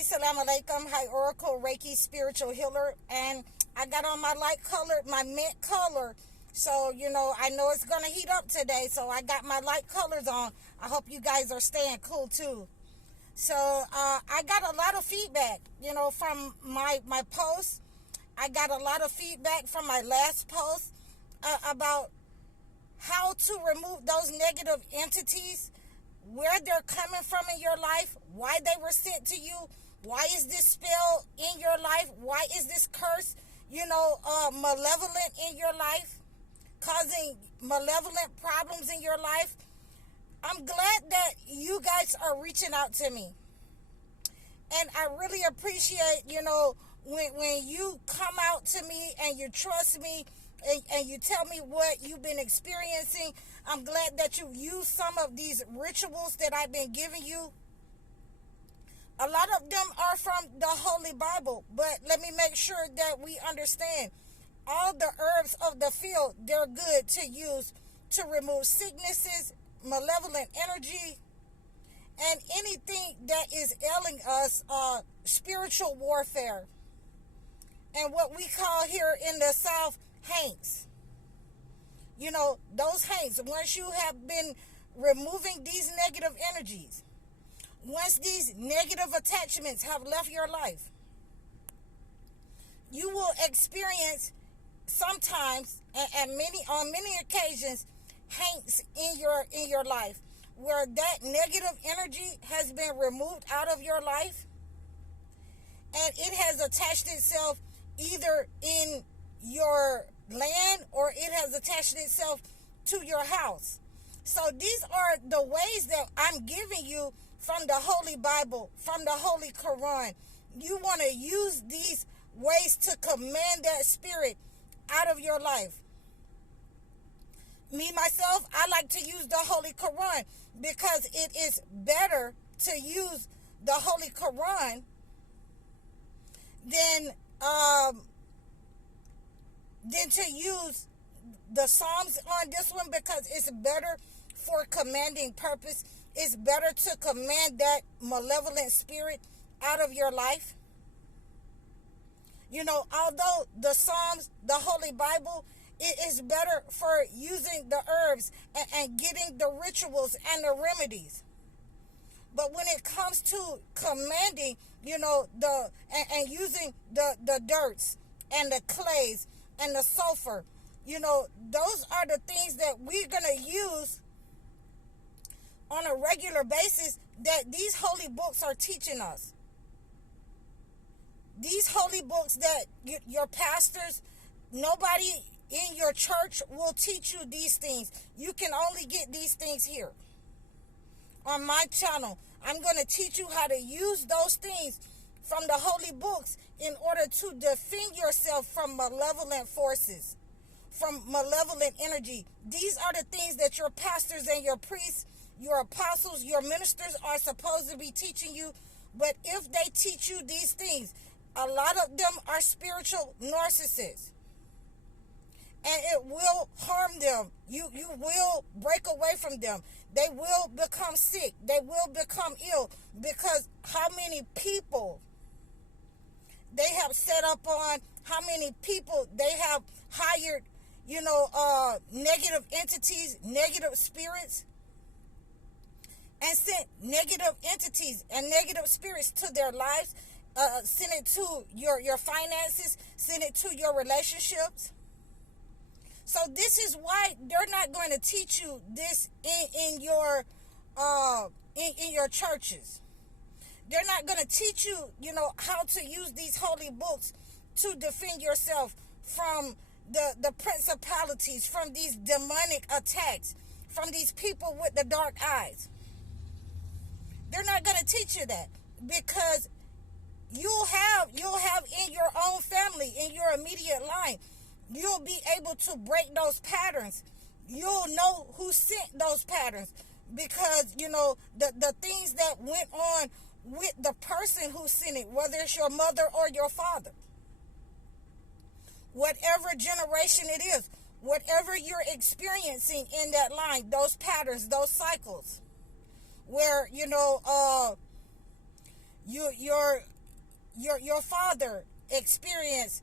Hi, salam alaikum. Hi, Oracle Reiki spiritual healer. And I got on my light color, my mint color. So, I know it's going to heat up today. So I got my light colors on. I hope you guys are staying cool too. So I got a lot of feedback, from my post. I got a lot of feedback from my last post about how to remove those negative entities, where they're coming from in your life, why they were sent to you, why is this spell in your life, why is this curse, malevolent in your life, causing malevolent problems in your life. I'm glad that you guys are reaching out to me. And I really appreciate, when you come out to me and you trust me and you tell me what you've been experiencing. I'm glad that you use some of these rituals that I've been giving you. A lot of them are from the Holy Bible, but let me make sure that we understand all the herbs of the field, they're good to use to remove sicknesses, malevolent energy, and anything that is ailing us, spiritual warfare, and what we call here in the South, hanks. Those hanks, once you have been removing these negative energies, once these negative attachments have left your life, you will experience sometimes and on many occasions hanks in your life, where that negative energy has been removed out of your life and it has attached itself either in your land or it has attached itself to your house. So these are the ways that I'm giving you from the Holy Bible, from the Holy Quran. You want to use these ways to command that spirit out of your life. Me, myself, I like to use the Holy Quran because it is better to use the Holy Quran than to use the Psalms on this one, because it's better for commanding purpose. It's better to command that malevolent spirit out of your life. Although the Psalms, the Holy Bible, it is better for using the herbs and getting the rituals and the remedies. But when it comes to commanding, and using the dirts and the clays and the sulfur, those are the things that we're going to use on a regular basis that these holy books are teaching us. These holy books that your pastors, nobody in your church will teach you these things. You can only get these things here on my channel. I'm going to teach you how to use those things from the holy books in order to defend yourself from malevolent forces, from malevolent energy. These are the things that your pastors and your priests, your apostles, your ministers are supposed to be teaching you. But if they teach you these things, a lot of them are spiritual narcissists, and it will harm them. You will break away from them. They will become sick. They will become ill, because how many people they have set up on, how many people they have hired, negative entities, negative spirits, and sent negative entities and negative spirits to their lives, send it to your finances, send it to your relationships. So this is why they're not going to teach you this in your churches. They're not going to teach you, how to use these holy books to defend yourself from the principalities, from these demonic attacks, from these people with the dark eyes. They're not going to teach you that, because you'll have in your own family, in your immediate line, you'll be able to break those patterns. You'll know who sent those patterns, because the things that went on with the person who sent it, whether it's your mother or your father, whatever generation it is, whatever you're experiencing in that line, those patterns, those cycles, where Your father experienced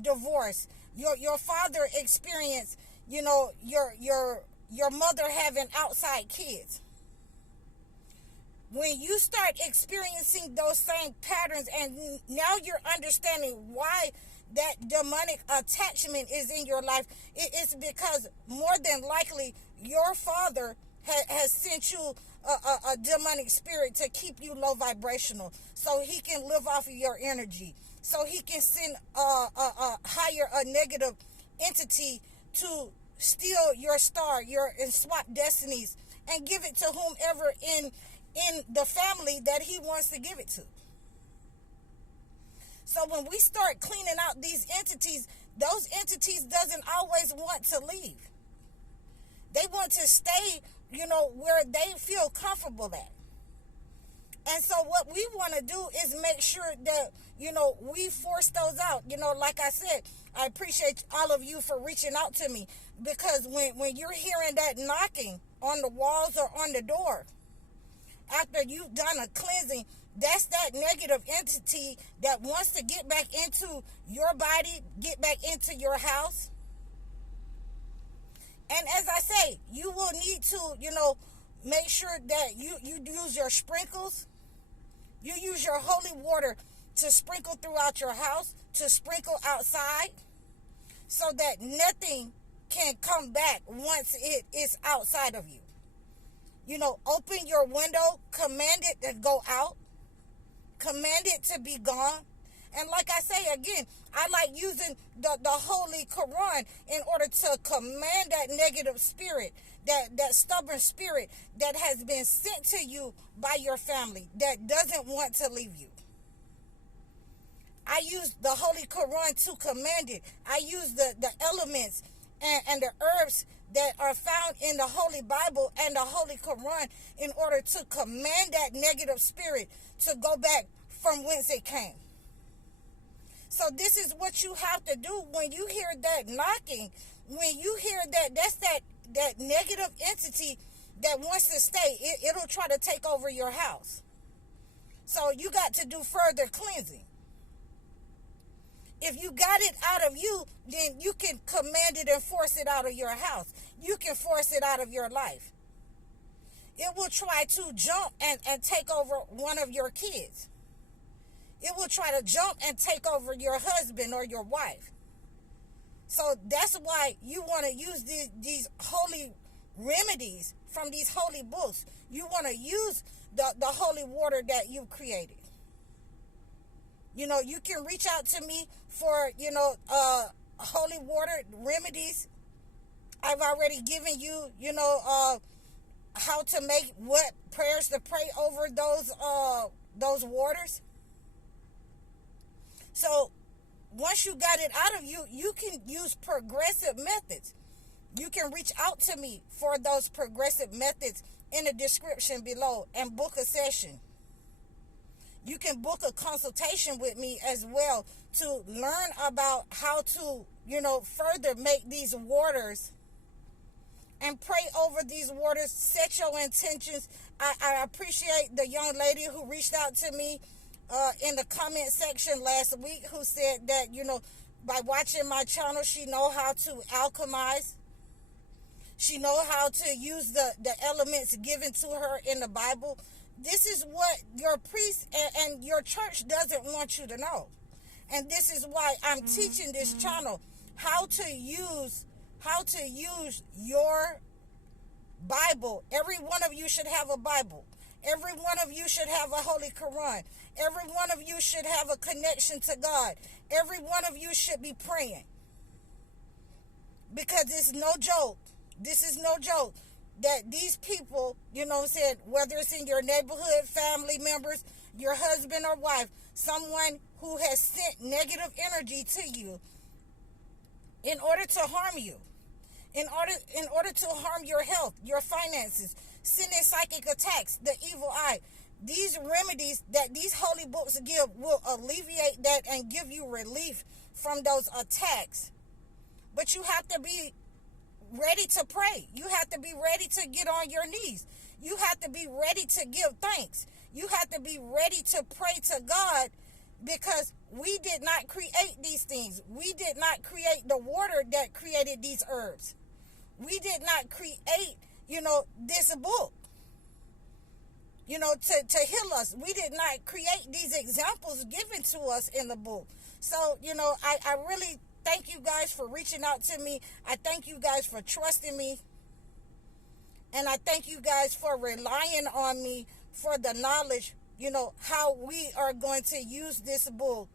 divorce. Your father experienced, your mother having outside kids. When you start experiencing those same patterns, and now you're understanding why that demonic attachment is in your life, it's because more than likely your father has sent you a demonic spirit to keep you low vibrational, so he can live off of your energy, so he can send a negative entity to steal your star, and swap destinies, and give it to whomever in the family that he wants to give it to. So when we start cleaning out these entities, those entities doesn't always want to leave. They want to stay, where they feel comfortable at. And so what we want to do is make sure that, we force those out. Like I said, I appreciate all of you for reaching out to me, because when you're hearing that knocking on the walls or on the door, after you've done a cleansing, that's that negative entity that wants to get back into your body, get back into your house. And as I say, you will need to, make sure that you use your sprinkles. You use your holy water to sprinkle throughout your house, to sprinkle outside, so that nothing can come back once it is outside of you. Open your window, command it to go out, command it to be gone. And like I say again, I like using the Holy Quran in order to command that negative spirit, that stubborn spirit that has been sent to you by your family, that doesn't want to leave you. I use the Holy Quran to command it. I use the elements and the herbs that are found in the Holy Bible and the Holy Quran in order to command that negative spirit to go back from whence it came. So this is what you have to do when you hear that knocking, when you hear that's that negative entity that wants to stay. It'll try to take over your house. So you got to do further cleansing. If you got it out of you, then you can command it and force it out of your house. You can force it out of your life. It will try to jump and take over one of your kids. It will try to jump and take over your husband or your wife. So that's why you want to use these holy remedies from these holy books. You want to use the holy water that you've created. You can reach out to me for, holy water remedies. I've already given you, how to make what prayers to pray over those waters. So once you got it out of you, you can use progressive methods. You can reach out to me for those progressive methods in the description below and book a session. You can book a consultation with me as well to learn about how to, further make these waters and pray over these waters. Set your intentions. I appreciate the young lady who reached out to me in the comment section last week, who said that, by watching my channel, she know how to alchemize. She know how to use the elements given to her in the Bible. This is what your priest and your church doesn't want you to know. And this is why I'm teaching this channel how to use your Bible. Every one of you should have a Bible. Every one of you should have a Holy Quran. Every one of you should have a connection to God. Every one of you should be praying. Because it's no joke. This is no joke. That these people, whether it's in your neighborhood, family members, your husband or wife, someone who has sent negative energy to you in order to harm you, in order to harm your health, your finances, sending psychic attacks, the evil eye. These remedies that these holy books give will alleviate that and give you relief from those attacks. But you have to be ready to pray. You have to be ready to get on your knees. You have to be ready to give thanks. You have to be ready to pray to God, because we did not create these things. We did not create the water that created these herbs. We did not create, this book, to heal us. We did not create these examples given to us in the book. So, I really thank you guys for reaching out to me. I thank you guys for trusting me. And I thank you guys for relying on me for the knowledge, how we are going to use this book,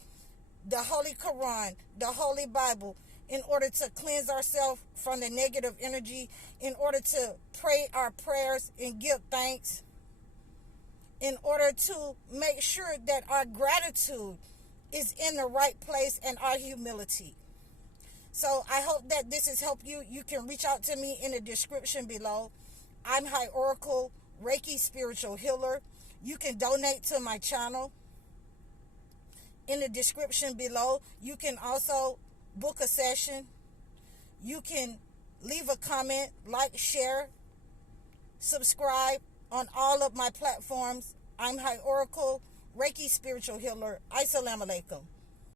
the Holy Quran, the Holy Bible, in order to cleanse ourselves from the negative energy, in order to pray our prayers and give thanks, in order to make sure that our gratitude is in the right place and our humility. So I hope that this has helped you. You can reach out to me in the description below. I'm High Oracle, Reiki Spiritual Healer. You can donate to my channel in the description below. You can also book a session. You can leave a comment, like, share, subscribe on all of my platforms. I'm High Oracle, Reiki Spiritual Healer. Assalamu alaikum.